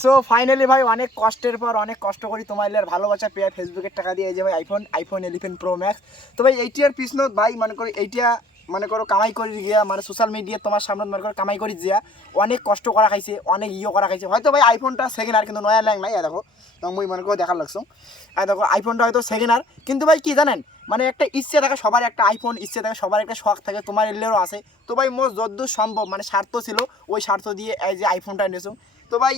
So finally ভাই অনেক কষ্টের পর অনেক কষ্ট করি তোমাদের ভালোবাসা পেয়ে ফেসবুকের টাকা দিয়ে এই যে ভাই আইফোন 11 প্রো ম্যাক্স। তো ভাই এইটিয়ার পিছনত ভাই মনে করো এইটা মনে করো কামাই করে গিয়া মানে সোশ্যাল মিডিয়া তোমার সামনে মনে করো কামাই করে দিয়া অনেক কষ্ট করা খাইছে, অনেক করা খাইছে। হয়তো ভাই আইফোনটা সেকেন্ড আর কিন্তু নয়া ল্যাং নাই, দেখো তো মুই মনে করো দেখার লাগছো। আর দেখো আইফোনটা হয়তো সেকেন্ড আর, কিন্তু ভাই কি জানেন মানে একটা ইচ্ছে থাকে সবার, একটা আইফোন ইচ্ছে থাকে সবার, একটা শখ থাকে, তোমার এলেরও আছে। তো ভাই মোর যদ্দূর সম্ভব মানে স্বার্থ ছিল, ওই স্বার্থ দিয়ে এই যে আইফোনটা নিয়েছো। তো ভাই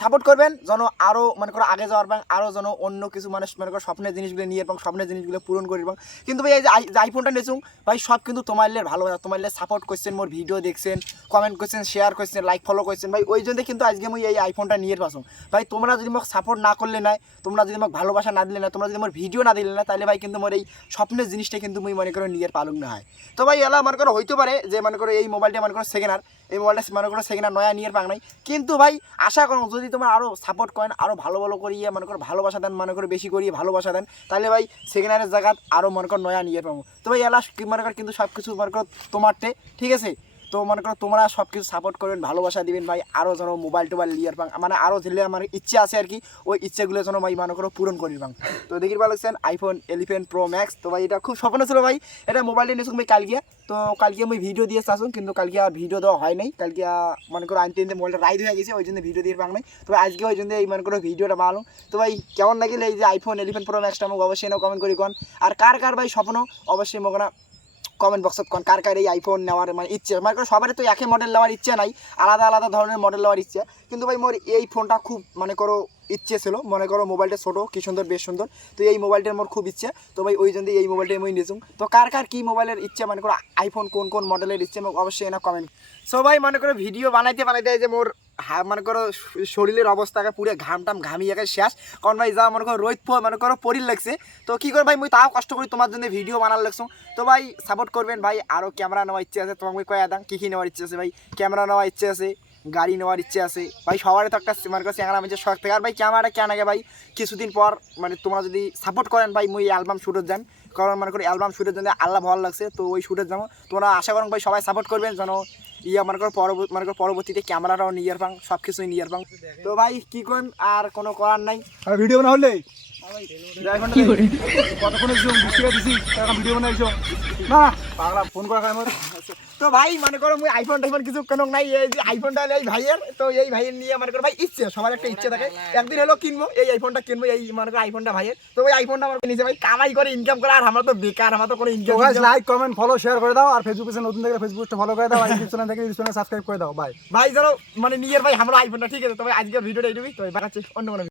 সাপোর্ট করবেন যেন আরও মনে করো আগে যাওয়ার এবং আরও যেন অন্য কিছু মানুষ মনে করো স্বপ্নের জিনিসগুলো নিয়ে এবং স্বপ্নের জিনিসগুলো পূরণ করি। এবং কিন্তু ভাই এই যে আইফোনটা নিয়েছুন ভাই সব কিন্তু তোমার ভালোবাসা, তোমার সাপোর্ট করছেন, মোর ভিডিও দেখছেন, কমেন্ট করছেন, শেয়ার করছেন, লাইক ফলো করছেন ভাই, ওই জন্য কিন্তু আজকে আমি এই আইফোনটা নিয়ে পাসুন। ভাই তোমরা যদি মোক সাপোর্ট না করলে নাই, তোমরা যদি মোক ভালোবাসা না দিলে না, তোমরা যদি আমার ভিডিও না দিলে না, তাহলে ভাই কিন্তু মোর এই স্বপ্নের জিনিসটা কিন্তু মুই মনে করো নিয়ে পালুন না হয়। তো ভাই এলা মনে করো হইতে পারে যে মনে করো এই মোবাইলটা মনে করো সেকেন্ড আর, এই মোবাইলটা মনে করো সেকেন্ড আর নয়া নিয়ে পাং নাই। কিন্তু ভাই আশা করো যদি তোমার আরও সাপোর্ট করেন, আরও ভালো ভালো করিয়ে মনে করো ভালোবাসা দেন, মনে করো বেশি করিয়ে ভালোবাসা দেন, তাহলে ভাই সেকেন্ড হ্যান্ডের জায়গা আরও মনে করো নয়া নিয়ে পাবো। তো ভাই এলা মনে করো কিন্তু সব কিছু মনে করো তোমারটে, ঠিক আছে? তো মনে করো তোমরা সব কিছু সাপোর্ট করবেন, ভালোবাসা দিবেন ভাই, আরও যেন মোবাইল টোবাইল লিয়ার পাং, মানে আরও দিলে আমার ইচ্ছে আছে আর কি, ওই ইচ্ছেগুলো যেন ভাই মনে করো পূরণ করি পাং। তো দেখি ভালো লাগছেন আইফোন 11 প্রো ম্যাক্স। তো ভাই এটা খুব স্বপ্ন ছিল ভাই, এটা মোবাইলটা নিয়েছি ভাই কালকে। তো কালকে আমি ভিডিও দিয়ে আসুন, কিন্তু কালকে আর ভিডিও দেওয়া হয় নাই। কালকে মনে করো আনতে আনতে মোবাইলটা রাইড হয়ে গেছে, ওই জন্য ভিডিও দিয়ে পাং নাই। তো আজকে ওই জন্য এই মনে করো ভিডিওটা বানালাম। তো ভাই কেমন লাগিলে এই যে আইফোন 11 প্রো ম্যাক্সটা আমাকে অবশ্যই নাও কমেন্ট করি কোন, আর কার কার ভাই স্বপ্ন অবশ্যই মোক না কমেন্ট বক্সত কোন, কার কার এই আইফোন নেওয়ার মানে ইচ্ছে। মনে করো সবারই তো একই মডেল নেওয়ার ইচ্ছে নাই, আলাদা আলাদা ধরনের মডেল নেওয়ার ইচ্ছে। কিন্তু ভাই মোর এই ফোনটা খুব মনে করো ইচ্ছে ছিল, মনে করো মোবাইলটা ছোটো কি সুন্দর, বেশ সুন্দর। তো এই মোবাইলটার মোর খুব ইচ্ছে, তো ভাই ওই জন্য এই মোবাইলটাই মই নিয়েছুম। তো কার কার কী মোবাইলের ইচ্ছে মনে করো আইফোন কোন কোন মডেলের ইচ্ছে মোক অবশ্যই এনে কমেন্ট। সো ভাই মনে করো ভিডিও বানাইতে বানাইতে যে মোর মনে করো শরীরের অবস্থাকে পুরো ঘামটাম ঘামিয়ে শেষ। কারণ ভাই যা মনে করো রোদ মনে করো পরিল লাগছে। তো কী করে ভাই মুই তাও কষ্ট করি তোমার জন্য ভিডিও বানার লাগছো। তো ভাই সাপোর্ট করবেন ভাই, আরও ক্যামেরা নেওয়ার ইচ্ছে আছে, তোমাকে কয়ে দাম কী কী নেওয়ার ইচ্ছে আছে। ভাই ক্যামেরা নেওয়ার ইচ্ছে আছে, গাড়ি নেওয়ার ইচ্ছে আছে ভাই, সবারই তো একটা মনে করো চ্যাংরা মেয়েছে শখ থাকে। আর ভাই ক্যামেরাটা কেন আগে ভাই কিছুদিন পর মানে তোমরা যদি সাপোর্ট করেন ভাই মুই অ্যালবাম শ্যুটের যান, কারণ মনে করি অ্যালবাম শ্যুটের জন্য আল্লাহ ভালো লাগছে, তো ওই শ্যুটের যাবো। তোমরা আশা করেন ভাই সবাই সাপোর্ট করবেন যেন মনে করো পরবর্তীতে ক্যামেরাটাও নিয়ে পাং, সব কিছুই নিয়ে পাং। তো ভাই কী করেন আর কোনো করার নাই, ভিডিও বানা হলে কতক্ষণ ভিডিও বানাইছো না পাগলা ফোন করা খায় আমার। তো ভাই মনে করো মুই আইফোন টাইফোন কিছু কেন নাই, এই যে আইফোনটা এই ভাইয়ের, তো এই ভাইয়ের নিয়ে মনে করো ভাই ইচ্ছে, সবার একটা ইচ্ছে থাকে একদিন হলো কিনবো এই আইফোনটা, কিনবো এই মনে করো আইফোনটা ভাইয়ের। তো ওই আইফোনটা আমার নিজে ভাই কামাই করে ইনকাম করে, আর আমরা তো বেকার, আমরা তো কোনো income. Like comment follow share করে দাও, আর ফেসবুক পেজে নতুন থেকে ফেসবুকটা ফলো করে দাও, আর ইউটিউব চ্যানেল থেকে ইউটিউব চ্যানেল সাবস্ক্রাইব করে দাও। ভাই ভাই ধরো মানে নিয়ের ভাই আমরা আইফোনটা, ঠিক আছে? তবে আজকের ভিডিওটা এইটুকুই, তো বাড়াচ্ছি অন্য কোনো